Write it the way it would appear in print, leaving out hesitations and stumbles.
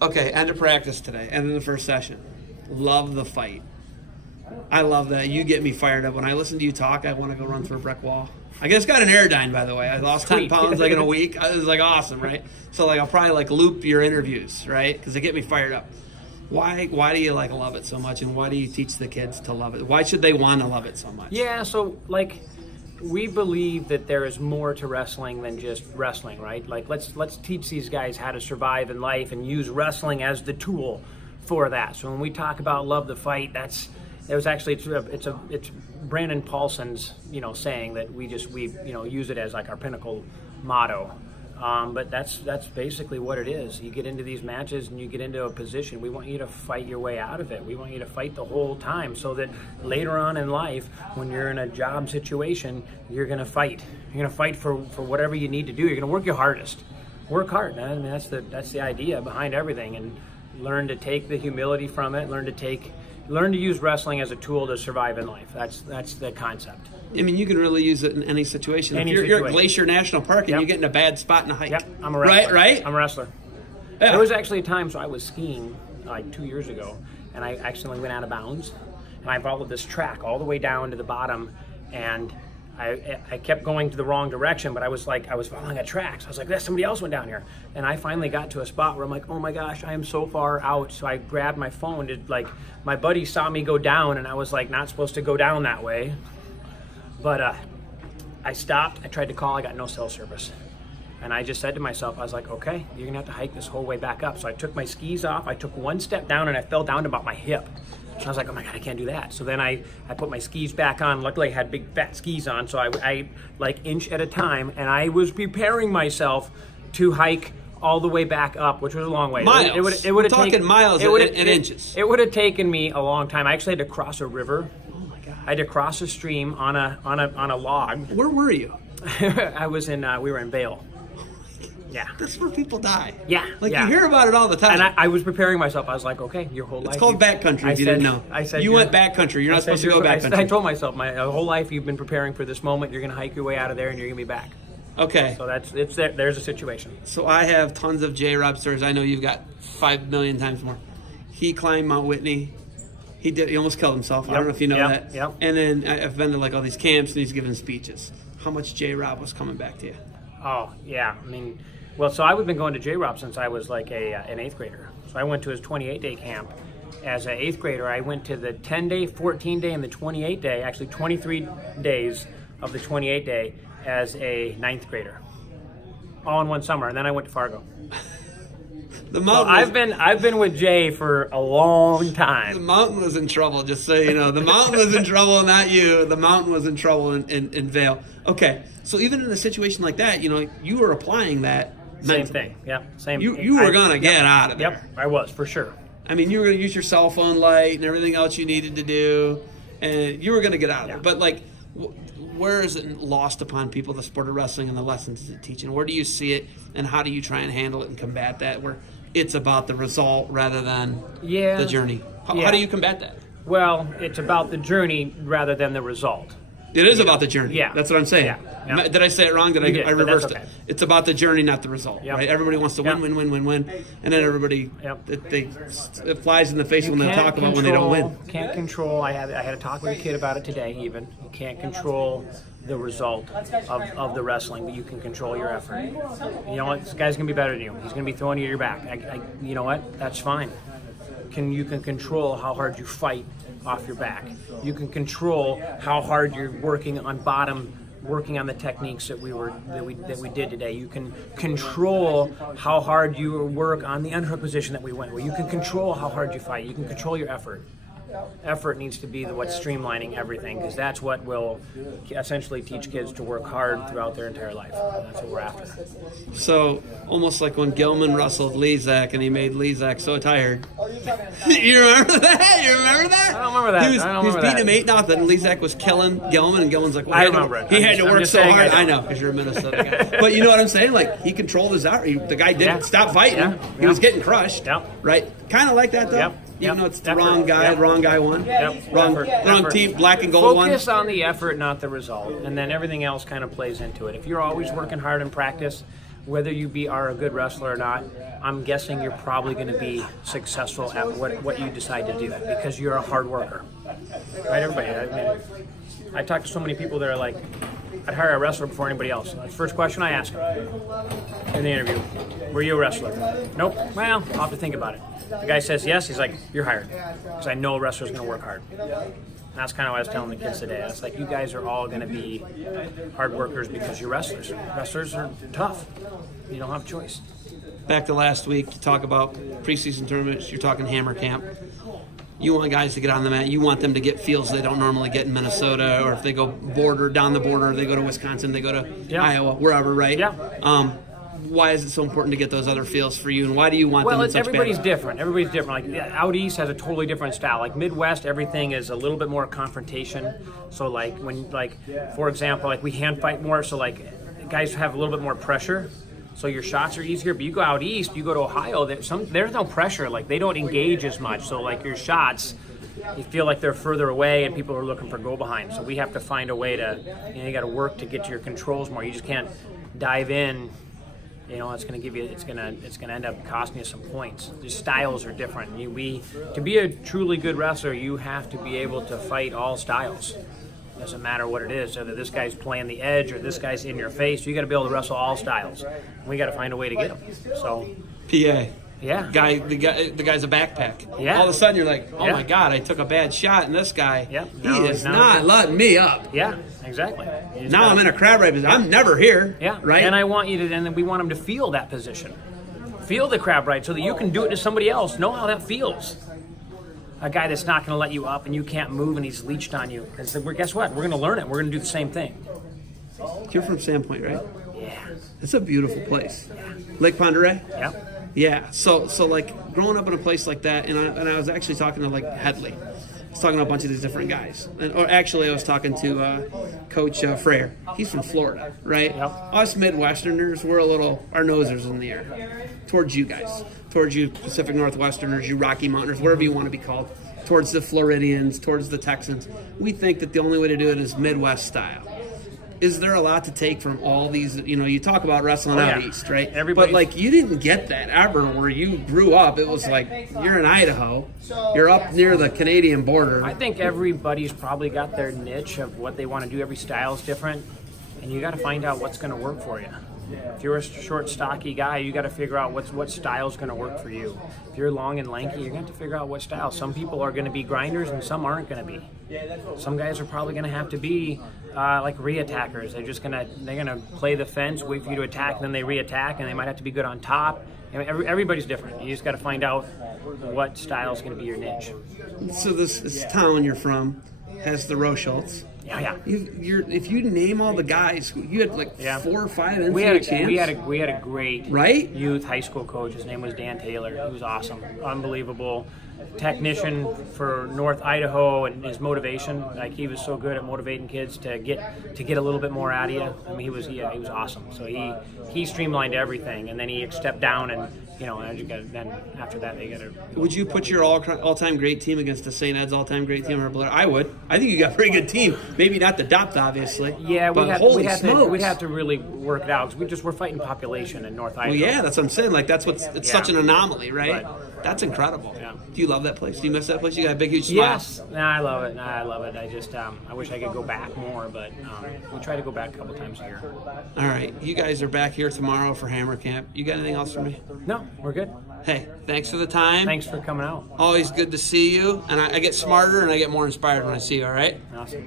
Okay, end of practice today, end of the first session. Love the fight. I love that. You get me fired up. When I listen to you talk, I want to go run through a brick wall. I just got an Airdyne, by the way. I lost 10 pounds like in a week. It was like awesome, right? So like I'll probably like loop your interviews, right? Because they get me fired up. Why do you like love it so much, and why do you teach the kids to love it? Why should they want to love it so much? Yeah, so like we believe that there is more to wrestling than just wrestling, right? Like let's teach these guys how to survive in life and use wrestling as the tool for that. So when we talk about love the fight, it's Brandon Paulson's saying that we use it as like our Pinnacle motto. But that's basically what it is. You get into these matches and you get into a position. We want you to fight your way out of it. We want you to fight the whole time so that later on in life, when you're in a job situation, you're going to fight. You're going to fight for whatever you need to do. You're going to work your hardest. Work hard, man. I mean, that's the idea behind everything. And learn to take the humility from it. Learn to use wrestling as a tool to survive in life. That's the concept. I mean, you can really use it in any situation. If you're at Glacier National Park and you get in a bad spot in a hike. Yep, I'm a wrestler. Right? I'm a wrestler. Yeah. There was actually a time, so I was skiing like 2 years ago, and I accidentally went out of bounds, and I followed this track all the way down to the bottom, and I kept going to the wrong direction, but I was following a track. So I was like, somebody else went down here. And I finally got to a spot where I'm like, oh my gosh, I am so far out. So I grabbed my phone. My buddy saw me go down, and I was like, not supposed to go down that way. But I stopped. I tried to call. I got no cell service. And I just said to myself, I was like, okay, you're going to have to hike this whole way back up. So I took my skis off. I took one step down, and I fell down to about my hip. So I was like, oh my God, I can't do that. So then I put my skis back on. Luckily, I had big fat skis on. So I like inch at a time, and I was preparing myself to hike all the way back up, which was a long way. Miles. It would have taken miles and inches. It would have taken me a long time. I actually had to cross a river. Oh my God. I had to cross a stream on a log. Where were you? I was we were in Vail. Yeah. That's where people die. Yeah. You hear about it all the time. And I was preparing myself. I was like, okay, your whole life. It's called backcountry if you didn't know. You went backcountry. You're not supposed to go backcountry. I told myself, my whole life you've been preparing for this moment. You're going to hike your way out of there and you're going to be back. Okay. So there's a situation. So I have tons of J-Rob stories. I know you've got 5 million times more. He climbed Mount Whitney. He almost killed himself. Yep. I don't know if you know that. Yep. And then I've been to like all these camps and he's giving speeches. How much J-Rob was coming back to you? Oh, yeah. I mean, well, so I've been going to J-Rob since I was like an 8th grader. So I went to his 28-day camp. As an 8th grader, I went to the 10-day, 14-day, and the 28-day, actually 23 days of the 28-day as a 9th grader. All in one summer, and then I went to Fargo. I've been with Jay for a long time. The mountain was in trouble, just so you know. The mountain was in trouble, not you. The mountain was in trouble in Vail. Okay, so even in a situation like that, you were applying that. Same thing, yeah. Same. You were going to get out of there. Yep, I was, for sure. I mean, you were going to use your cell phone light and everything else you needed to do, and you were going to get out of there. But, like, where is it lost upon people, the sport of wrestling and the lessons it's teaching? Where do you see it, and how do you try and handle it and combat that, where it's about the result rather than the journey? How do you combat that? Well, it's about the journey rather than the result. It is about the journey. Yeah. That's what I'm saying. Yeah. Did I say it wrong? I reversed okay. it? It's about the journey, not the result. Yep. Right? Everybody wants to win, and then everybody it flies in the face when they talk about when they don't win. Can't control. I had a talk with a kid about it today. Even you can't control the result of the wrestling, but you can control your effort. You know what? This guy's gonna be better than you. He's gonna be throwing you at your back. You know what? That's fine. You can control how hard you fight off your back. You can control how hard you're working on bottom, working on the techniques that we did today. You can control how hard you work on the underhook position that we went with. You can control how hard you fight. You can control your effort. Effort needs to be what's streamlining everything, because that's what will essentially teach kids to work hard throughout their entire life. And that's what we're after. So, almost like when Gilman wrestled Lezak and he made Lezak so tired. You remember that? You remember that? I don't remember that. He was beating him 8-0. Lezak was killing Gilman, and Gilman's like, well, I remember it. He had to work so hard. I know, because you're a Minnesota guy. But you know what I'm saying? Like, he controlled his out. The guy didn't stop fighting. He was getting crushed. Right? Kind of like that, though. Even though it's the wrong guy won. Wrong team, black and gold won. Focus on the effort, not the result, and then everything else kind of plays into it. If you're always working hard in practice, whether you are a good wrestler or not, I'm guessing you're probably going to be successful at what you decide to do because you're a hard worker. Right, everybody? I mean, I talk to so many people that are like, I'd hire a wrestler before anybody else. That's the first question I ask them in the interview. Were you a wrestler? Nope. Well, I'll have to think about it. The guy says yes, he's like, you're hired. Because I know a wrestler's going to work hard. And that's kind of what I was telling the kids today. It's like, you guys are all going to be hard workers because you're wrestlers. Wrestlers are tough. You don't have a choice. Back to last week, you talk about preseason tournaments, you're talking hammer camp. You want guys to get on the mat. You want them to get feels they don't normally get in Minnesota, or if they go down the border, they go to Wisconsin, they go to Iowa, wherever, right? Yeah. Why is it so important to get those other feels for you, and why do you want them in such everybody's bad? different. Everybody's different. Like out east has a totally different style. Like Midwest, everything is a little bit more confrontation. So like for example, like we hand fight more. So like guys have a little bit more pressure. So your shots are easier, but you go out east, you go to Ohio, there's no pressure. Like they don't engage as much. So like your shots, you feel like they're further away and people are looking for go behind. So we have to find a way to, you got to work to get to your controls more. You just can't dive in. It's going to end up costing you some points. The styles are different. To be a truly good wrestler, you have to be able to fight all styles. Doesn't matter what it is, whether this guy's playing the edge or this guy's in your face. You got to be able to wrestle all styles. We got to find a way to get them. So, PA. Yeah. The guy's a backpack. Yeah. All of a sudden you're like, oh my God, I took a bad shot, and this guy, he is not letting me up. Yeah, exactly. Now I'm in a crab right position. I'm never here. Yeah. Right. And I want you to, and we want him to feel that position, feel the crab right, so that you can do it to somebody else. Know how that feels. A guy that's not going to let you up and you can't move and he's leached on you. Because guess what? We're going to learn it. We're going to do the same thing. You're from Sandpoint, right? Yeah. It's a beautiful place. Lake Ponderay? Yep. Yeah. So like growing up in a place like that, and I was actually talking to like Headley. I was talking to a bunch of these different guys. Or actually I was talking to Coach Frayer. He's from Florida, right? Yep. Us Midwesterners, our noses are in the air towards you guys. Towards you Pacific Northwesterners, you Rocky Mountainers, whatever you want to be called, towards the Floridians, towards the Texans. We think that the only way to do it is Midwest style. Is there a lot to take from all these, you talk about wrestling out east, right? But like you didn't get that ever where you grew up. It was like you're in Idaho, you're up near the Canadian border. I think everybody's probably got their niche of what they want to do. Every style is different, and you got to find out what's going to work for you. If you're a short, stocky guy, you got to figure out what style is going to work for you. If you're long and lanky, you're going to have to figure out what style. Some people are going to be grinders, and some aren't going to be. Some guys are probably going to have to be like re-attackers. They're gonna play the fence, wait for you to attack, and then they re-attack, and they might have to be good on top. Everybody's different. You just got to find out what style is going to be your niche. So this town you're from has the Rochelts. Yeah. If you name all the guys, you had like 4 or 5 NCAA champs. We had a great youth high school coach. His name was Dan Taylor. He was awesome, unbelievable technician for North Idaho, and his motivation, like he was so good at motivating kids to get a little bit more out of you. I mean, he was awesome. So he streamlined everything, and then he stepped down, and then after that they got to. Would you put your all-time great team against the St. Ed's all-time great team? Or I would. I think you got a pretty good team. Maybe not the depth, obviously. Yeah, we'd have to really work it out because we're fighting population in North Idaho. Well, yeah, that's what I'm saying. Like it's such an anomaly, right? That's incredible. Yeah. Do you love that place? Do you miss that place? You got a big, huge smile. Yes. I love it. I love it. I just I wish I could go back more, but we try to go back a couple times a year. All right. You guys are back here tomorrow for Hammer Camp. You got anything else for me? No, we're good. Hey, thanks for the time. Thanks for coming out. Always good to see you. And I get smarter and I get more inspired when I see you, all right? Awesome.